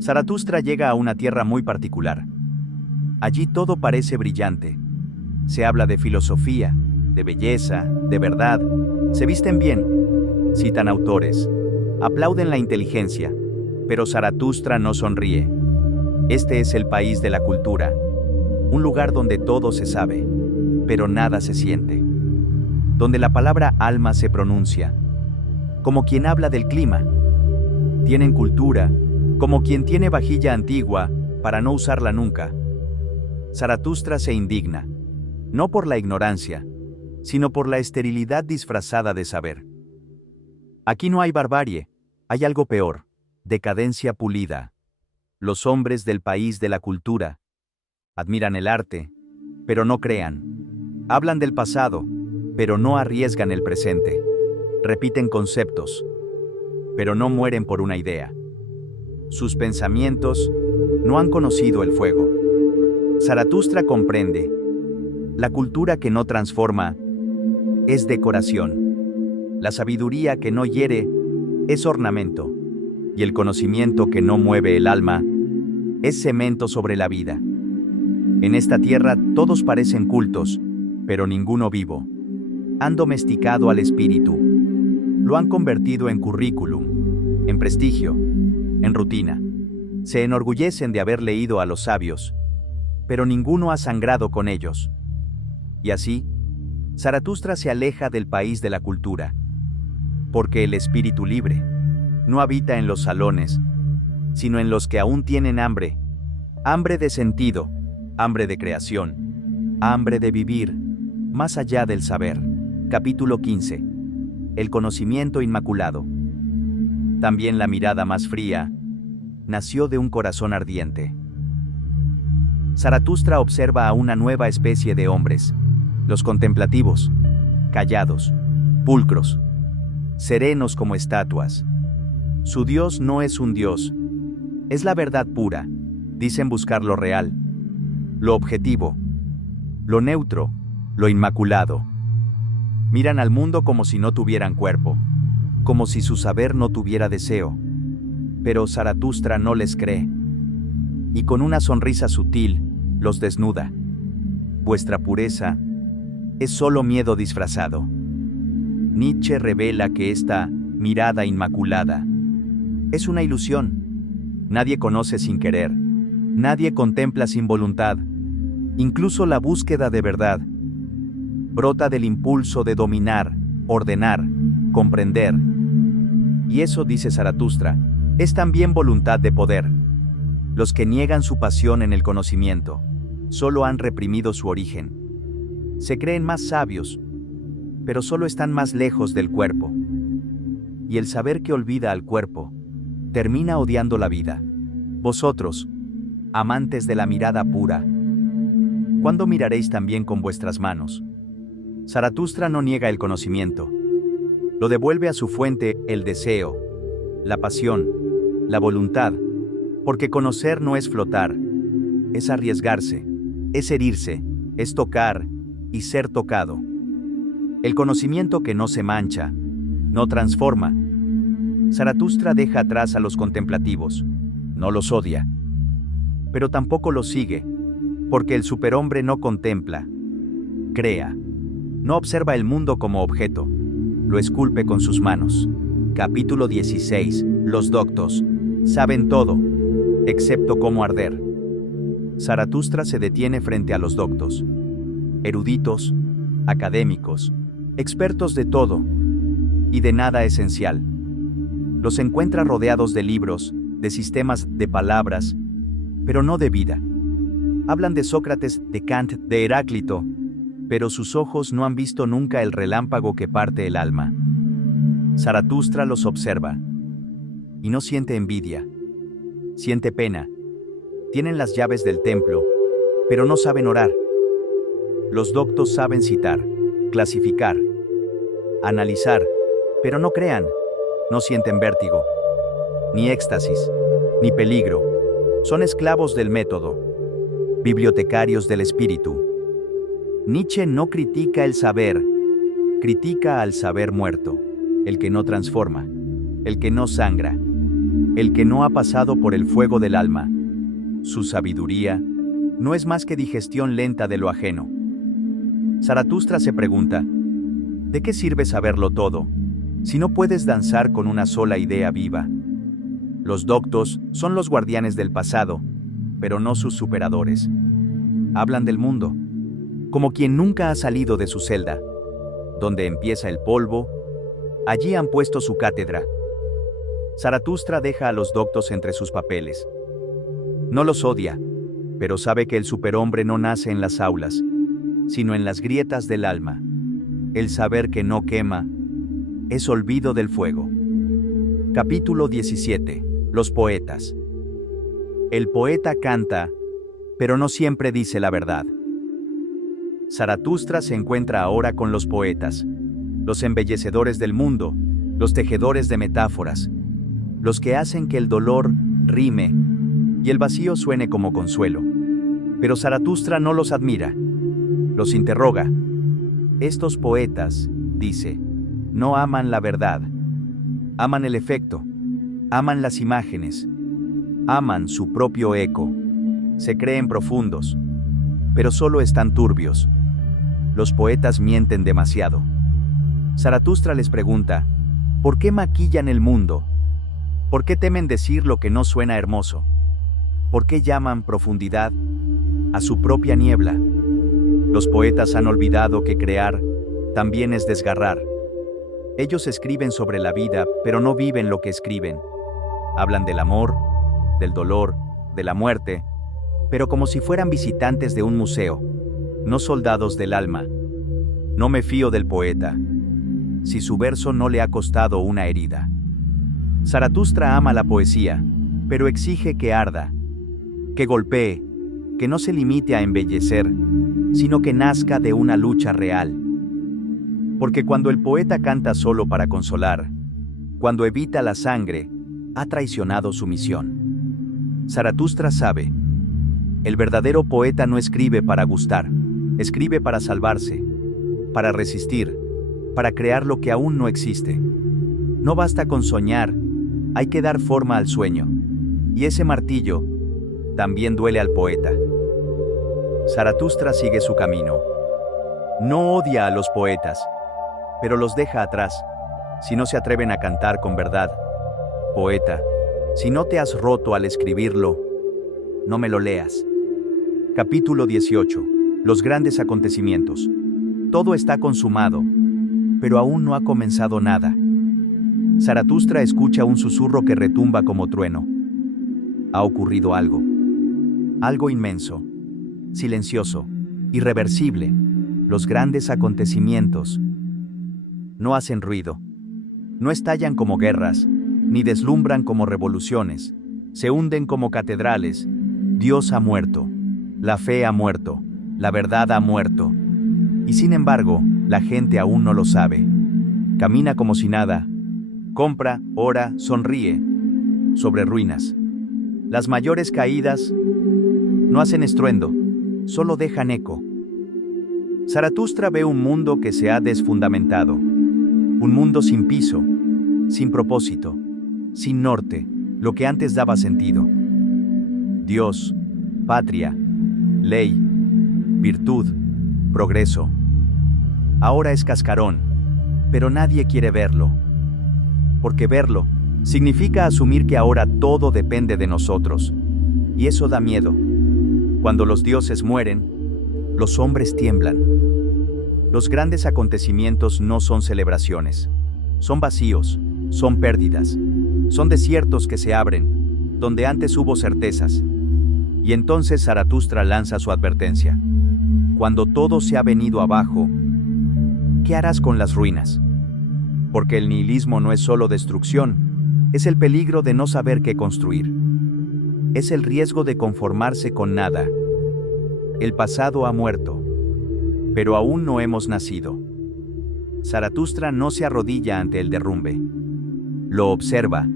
Zaratustra llega a una tierra muy particular. Allí todo parece brillante. Se habla de filosofía, de belleza, de verdad. Se visten bien, citan autores, aplauden la inteligencia, Pero Zaratustra no sonríe. Este es el país de la cultura, un lugar donde todo se sabe, pero nada se siente. Donde la palabra alma se pronuncia, como quien habla del clima. Tienen cultura, como quien tiene vajilla antigua, para no usarla nunca. Zaratustra se indigna, no por la ignorancia, sino por la esterilidad disfrazada de saber. Aquí no hay barbarie, hay algo peor, decadencia pulida. Los hombres del país de la cultura admiran el arte, pero no crean. Hablan del pasado, pero no arriesgan el presente. Repiten conceptos, pero no mueren por una idea. Sus pensamientos no han conocido el fuego. Zaratustra comprende. La cultura que no transforma es decoración. La sabiduría que no hiere es ornamento. Y el conocimiento que no mueve el alma es cemento sobre la vida. En esta tierra todos parecen cultos, pero ninguno vivo. Han domesticado al espíritu. Lo han convertido en currículum, en prestigio, en rutina. Se enorgullecen de haber leído a los sabios, pero ninguno ha sangrado con ellos. Y así, Zaratustra se aleja del país de la cultura, porque el espíritu libre no habita en los salones, sino en los que aún tienen hambre. Hambre de sentido, hambre de creación, hambre de vivir, más allá del saber. Capítulo 15. El conocimiento inmaculado. También la mirada más fría nació de un corazón ardiente. Zaratustra observa a una nueva especie de hombres, los contemplativos, callados, pulcros, serenos como estatuas. Su Dios no es un Dios, es la verdad pura. Dicen buscar lo real, lo objetivo, lo neutro, lo inmaculado. Miran al mundo como si no tuvieran cuerpo, como si su saber no tuviera deseo. Pero Zaratustra no les cree, y con una sonrisa sutil los desnuda. Vuestra pureza es solo miedo disfrazado. Nietzsche revela que esta mirada inmaculada es una ilusión. Nadie conoce sin querer, nadie contempla sin voluntad. Incluso la búsqueda de verdad brota del impulso de dominar, ordenar, comprender. Y eso, dice Zaratustra, es también voluntad de poder. Los que niegan su pasión en el conocimiento solo han reprimido su origen. Se creen más sabios, pero solo están más lejos del cuerpo. Y el saber que olvida al cuerpo termina odiando la vida. Vosotros, amantes de la mirada pura, ¿cuándo miraréis también con vuestras manos? Zaratustra no niega el conocimiento. Lo devuelve a su fuente, el deseo, la pasión, la voluntad, porque conocer no es flotar, es arriesgarse, es herirse, es tocar y ser tocado. El conocimiento que no se mancha, no transforma. Zaratustra deja atrás a los contemplativos, no los odia, pero tampoco los sigue, porque el superhombre no contempla, crea, no observa el mundo como objeto, lo esculpe con sus manos. Capítulo 16. Los doctos saben todo, excepto cómo arder. Zaratustra se detiene frente a los doctos, eruditos, académicos, expertos de todo y de nada esencial. Los encuentra rodeados de libros, de sistemas de palabras, pero no de vida. Hablan de Sócrates, de Kant, de Heráclito, pero sus ojos no han visto nunca el relámpago que parte el alma. Zaratustra los observa y no siente envidia, siente pena. Tienen las llaves del templo, pero no saben orar. Los doctos saben citar, clasificar, analizar, pero no crean, no sienten vértigo, ni éxtasis, ni peligro. Son esclavos del método, bibliotecarios del espíritu. Nietzsche no critica el saber, critica al saber muerto, el que no transforma, el que no sangra, el que no ha pasado por el fuego del alma. Su sabiduría no es más que digestión lenta de lo ajeno. Zaratustra se pregunta, ¿de qué sirve saberlo todo, si no puedes danzar con una sola idea viva? Los doctos son los guardianes del pasado, pero no sus superadores. Hablan del mundo, como quien nunca ha salido de su celda. Donde empieza el polvo, allí han puesto su cátedra. Zaratustra deja a los doctos entre sus papeles. No los odia, pero sabe que el superhombre no nace en las aulas, sino en las grietas del alma. El saber que no quema es olvido del fuego. Capítulo 17. Los poetas. El poeta canta, pero no siempre dice la verdad. Zaratustra se encuentra ahora con los poetas, los embellecedores del mundo, los tejedores de metáforas, los que hacen que el dolor rime y el vacío suene como consuelo. Pero Zaratustra no los admira, los interroga. Estos poetas, dice, no aman la verdad, aman el efecto, aman las imágenes, aman su propio eco, se creen profundos, pero solo están turbios. Los poetas mienten demasiado. Zaratustra les pregunta, ¿por qué maquillan el mundo? ¿Por qué temen decir lo que no suena hermoso? ¿Por qué llaman profundidad a su propia niebla? Los poetas han olvidado que crear también es desgarrar. Ellos escriben sobre la vida, pero no viven lo que escriben. Hablan del amor, del dolor, de la muerte, pero como si fueran visitantes de un museo, no soldados del alma. No me fío del poeta, si su verso no le ha costado una herida. Zaratustra ama la poesía, pero exige que arda, que golpee, que no se limite a embellecer, sino que nazca de una lucha real. Porque cuando el poeta canta solo para consolar, cuando evita la sangre, ha traicionado su misión. Zaratustra sabe, el verdadero poeta no escribe para gustar, escribe para salvarse, para resistir, para crear lo que aún no existe. No basta con soñar, hay que dar forma al sueño. Y ese martillo también duele al poeta. Zaratustra sigue su camino. No odia a los poetas, pero los deja atrás, si no se atreven a cantar con verdad. Poeta, si no te has roto al escribirlo, no me lo leas. Capítulo 18. Los grandes acontecimientos. Todo está consumado, pero aún no ha comenzado nada. Zaratustra escucha un susurro que retumba como trueno. Ha ocurrido algo. Algo inmenso, silencioso, irreversible. Los grandes acontecimientos no hacen ruido. No estallan como guerras, ni deslumbran como revoluciones. Se hunden como catedrales. Dios ha muerto. La fe ha muerto. La verdad ha muerto. Y sin embargo, la gente aún no lo sabe. Camina como si nada. Compra, ora, sonríe. Sobre ruinas. Las mayores caídas no hacen estruendo, solo dejan eco. Zaratustra ve un mundo que se ha desfundamentado. Un mundo sin piso, sin propósito, sin norte, lo que antes daba sentido. Dios, patria, ley, virtud, progreso. Ahora es cascarón, pero nadie quiere verlo. Porque verlo significa asumir que ahora todo depende de nosotros. Y eso da miedo. Cuando los dioses mueren, los hombres tiemblan. Los grandes acontecimientos no son celebraciones. Son vacíos, son pérdidas. Son desiertos que se abren, donde antes hubo certezas. Y entonces Zaratustra lanza su advertencia. Cuando todo se ha venido abajo, ¿qué harás con las ruinas? Porque el nihilismo no es solo destrucción, es el peligro de no saber qué construir. Es el riesgo de conformarse con nada. El pasado ha muerto, pero aún no hemos nacido. Zaratustra no se arrodilla ante el derrumbe. Lo observa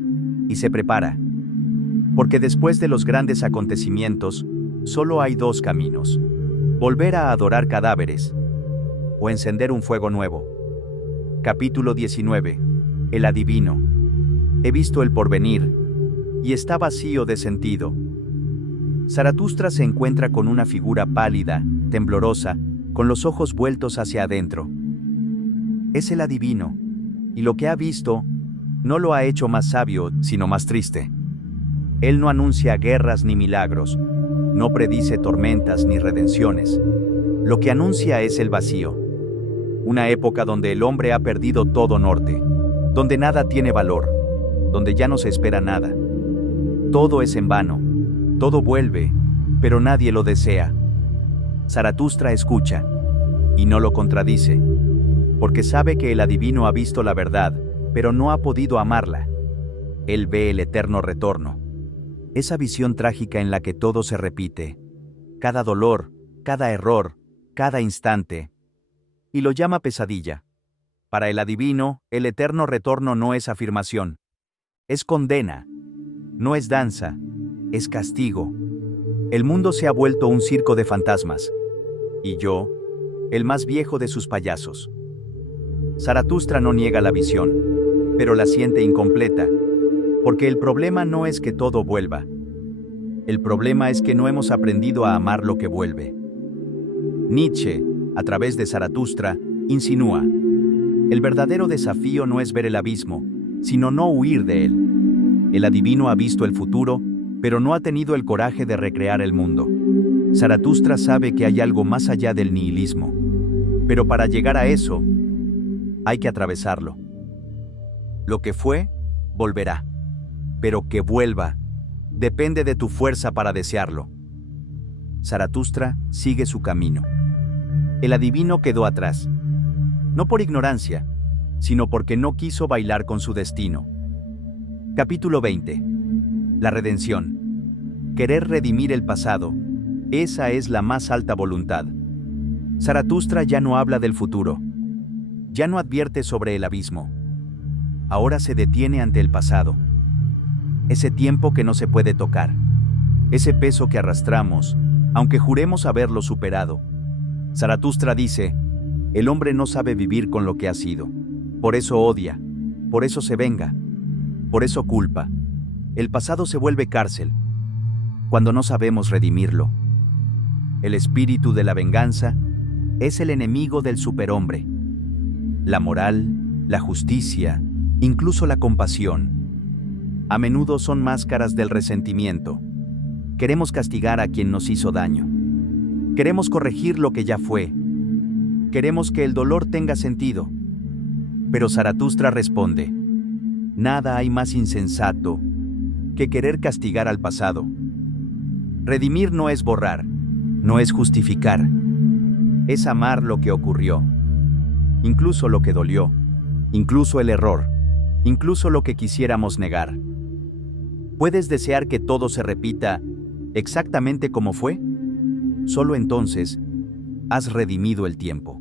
y se prepara. Porque después de los grandes acontecimientos, solo hay dos caminos. Volver a adorar cadáveres o encender un fuego nuevo. Capítulo 19. El adivino. He visto el porvenir, y está vacío de sentido. Zaratustra se encuentra con una figura pálida, temblorosa, con los ojos vueltos hacia adentro. Es el adivino, y lo que ha visto no lo ha hecho más sabio, sino más triste. Él no anuncia guerras ni milagros, no predice tormentas ni redenciones. Lo que anuncia es el vacío. Una época donde el hombre ha perdido todo norte, donde nada tiene valor, donde ya no se espera nada. Todo es en vano, todo vuelve, pero nadie lo desea. Zaratustra escucha, y no lo contradice, porque sabe que el adivino ha visto la verdad, pero no ha podido amarla. Él ve el eterno retorno. Esa visión trágica en la que todo se repite, cada dolor, cada error, cada instante, y lo llama pesadilla. Para el adivino, el eterno retorno no es afirmación, es condena, no es danza, es castigo. El mundo se ha vuelto un circo de fantasmas, y yo, el más viejo de sus payasos. Zaratustra no niega la visión, pero la siente incompleta, porque el problema no es que todo vuelva. El problema es que no hemos aprendido a amar lo que vuelve. Nietzsche, a través de Zaratustra, insinúa: el verdadero desafío no es ver el abismo, sino no huir de él. El adivino ha visto el futuro, pero no ha tenido el coraje de recrear el mundo. Zaratustra sabe que hay algo más allá del nihilismo, pero para llegar a eso, hay que atravesarlo. Lo que fue, volverá, pero que vuelva, depende de tu fuerza para desearlo. Zaratustra sigue su camino. El adivino quedó atrás, no por ignorancia, sino porque no quiso bailar con su destino. Capítulo 20. La redención. Querer redimir el pasado, esa es la más alta voluntad. Zaratustra ya no habla del futuro, ya no advierte sobre el abismo. Ahora se detiene ante el pasado. Ese tiempo que no se puede tocar, ese peso que arrastramos, aunque juremos haberlo superado. Zaratustra dice: el hombre no sabe vivir con lo que ha sido. Por eso odia, por eso se venga, por eso culpa. El pasado se vuelve cárcel, cuando no sabemos redimirlo. El espíritu de la venganza es el enemigo del superhombre. La moral, la justicia, incluso la compasión, a menudo son máscaras del resentimiento. Queremos castigar a quien nos hizo daño. Queremos corregir lo que ya fue. Queremos que el dolor tenga sentido. Pero Zaratustra responde: nada hay más insensato que querer castigar al pasado. Redimir no es borrar, no es justificar. Es amar lo que ocurrió, incluso lo que dolió, incluso el error, incluso lo que quisiéramos negar. ¿Puedes desear que todo se repita exactamente como fue? Solo entonces has redimido el tiempo.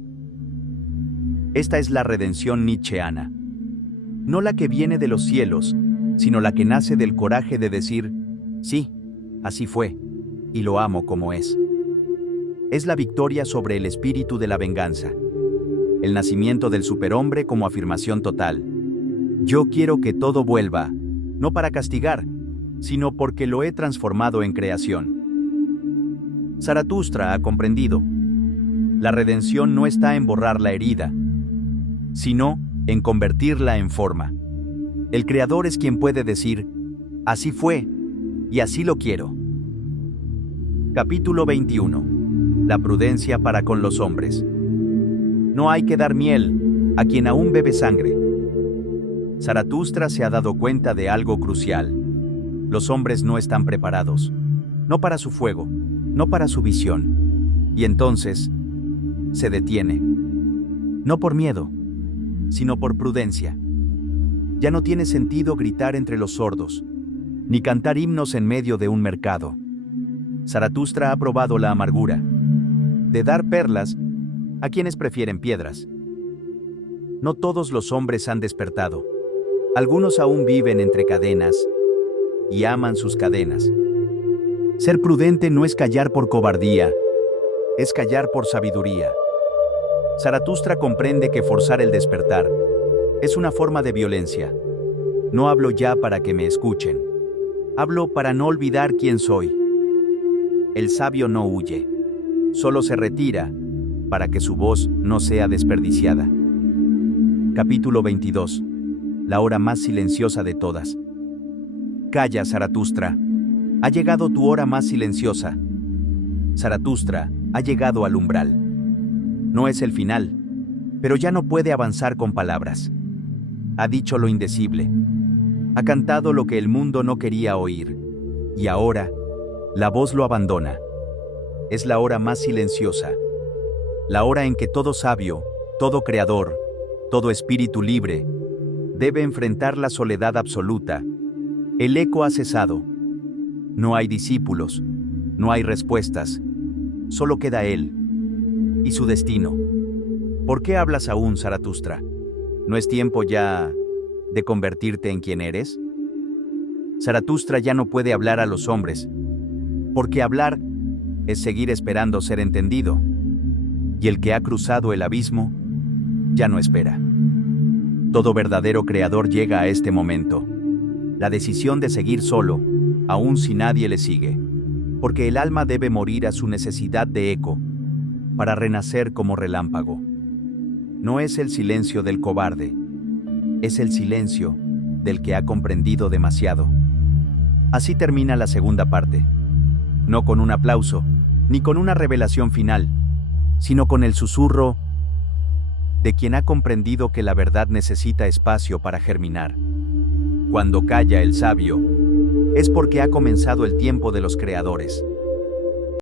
Esta es la redención nietzscheana. No la que viene de los cielos, sino la que nace del coraje de decir: sí, así fue, y lo amo como es. Es la victoria sobre el espíritu de la venganza. El nacimiento del superhombre como afirmación total. Yo quiero que todo vuelva, no para castigar, sino porque lo he transformado en creación. Zaratustra ha comprendido. La redención no está en borrar la herida, sino en convertirla en forma. El Creador es quien puede decir: así fue, y así lo quiero. Capítulo 21. La prudencia para con los hombres. No hay que dar miel a quien aún bebe sangre. Zaratustra se ha dado cuenta de algo crucial. Los hombres no están preparados, no para su fuego, no para su visión. Y entonces, se detiene. No por miedo, sino por prudencia. Ya no tiene sentido gritar entre los sordos, ni cantar himnos en medio de un mercado. Zaratustra ha probado la amargura de dar perlas a quienes prefieren piedras. No todos los hombres han despertado. Algunos aún viven entre cadenas y aman sus cadenas. Ser prudente no es callar por cobardía, es callar por sabiduría. Zaratustra comprende que forzar el despertar es una forma de violencia. No hablo ya para que me escuchen. Hablo para no olvidar quién soy. El sabio no huye, solo se retira para que su voz no sea desperdiciada. Capítulo 22. La hora más silenciosa de todas. Calla, Zaratustra. Ha llegado tu hora más silenciosa. Zaratustra ha llegado al umbral. No es el final, pero ya no puede avanzar con palabras. Ha dicho lo indecible. Ha cantado lo que el mundo no quería oír. Y ahora, la voz lo abandona. Es la hora más silenciosa. La hora en que todo sabio, todo creador, todo espíritu libre, debe enfrentar la soledad absoluta. El eco ha cesado. No hay discípulos, no hay respuestas. Solo queda él y su destino. ¿Por qué hablas aún, Zaratustra? ¿No es tiempo ya de convertirte en quien eres? Zaratustra ya no puede hablar a los hombres, porque hablar es seguir esperando ser entendido, y el que ha cruzado el abismo ya no espera. Todo verdadero creador llega a este momento, la decisión de seguir solo, aun si nadie le sigue, porque el alma debe morir a su necesidad de eco, para renacer como relámpago. No es el silencio del cobarde, es el silencio del que ha comprendido demasiado. Así termina la segunda parte, no con un aplauso, ni con una revelación final, sino con el susurro de quien ha comprendido que la verdad necesita espacio para germinar. Cuando calla el sabio, es porque ha comenzado el tiempo de los creadores.